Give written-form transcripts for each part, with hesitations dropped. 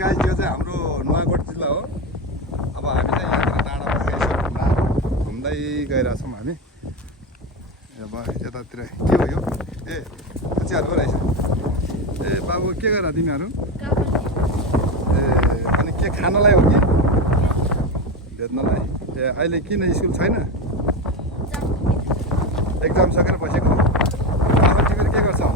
Guys यो चाहिँ हाम्रो नुवाकोट जिल्ला हो। अब हामी चाहिँ यहाँबाट डाँडामा यसो घुम्दै गइरहेछौँ हामी। अब यतातिर के हो यो? ए चियाहरू रहेछ। ए बाबु के गर तिमीहरू? ए अनि के खानलाई हो कि भेट्नलाई? ए अहिले किन स्कुल छैन? एक्जाम सकेर बसेको? काफल टिपेर के गर्छौ?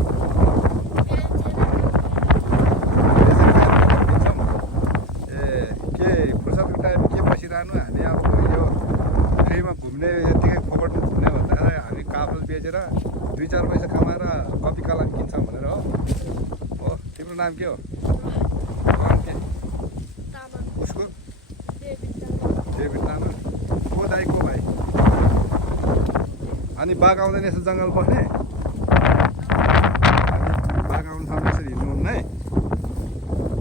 बसिरहनु हामी अब यो फ्रीमा घुम्ने यत्तिकै फोकटमा घुम्ने भन्दा हामी काफल बेचेर 2-4 पैसा कमाएर कपी कलम किन्छौँ भनेर हो। हो तिम्रो नाम के हो? नाम के? उसको डेभिड तामाङ। को दाइ को भाइ? अनि बाघ आउँदैन यसो जङ्गल बस्ने? बाघ आउनु थाल्नु यसरी हिँड्नुहुन्न है।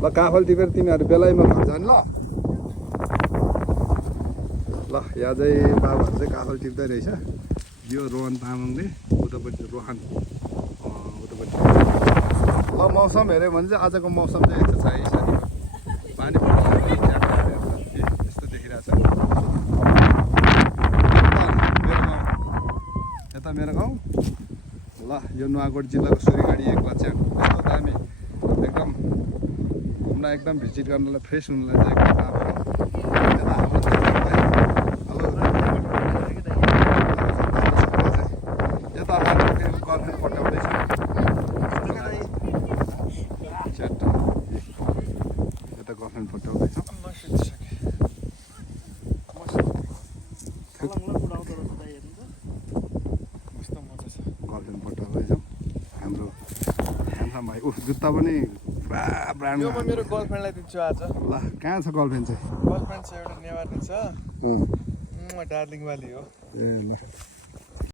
ल काफल टिपेर तिमीहरू बेलैमा घर जानु ल। ल यहाँ चाहिँ बाबाहरू चाहिँ काफल टिप्दै रहेछ। यो रोहन तामाङले उतापट्टि रोहन उतापट्टि। ल मौसम हेऱ्यो भने चाहिँ आजको मौसम चाहिँ यस्तो छ है साथीहरू। पानी यस्तो देखिरहेछ। यता मेरो गाउँ। ल यो नुवाकोट जिल्लाको सुरीगाडी एक लच्यान। यस्तो दामी एकदम घुम्न एकदम भिजिट गर्नलाई फ्रेस हुनलाई चाहिँ एकदम राम्रो। यता हाम्रो गर्लफ्रेन्ड पठाउँदैछ। यता गर्लफ्रेन्ड पठाउँदैछ। गर्लफ्रेन्ड पठाउँदैछ हाम्रो ह्यान्डसम भाइ। जुत्ता पनि पुरा ब्रान्ड। यो म मेरो गर्लफ्रेन्डलाई दिन्छु आज। ल कहाँ छ गर्लफ्रेन्ड चाहिँ? गर्लफ्रेन्ड चाहिँ एउटा नेवारी छ, डार्लिङ वाली हो। ए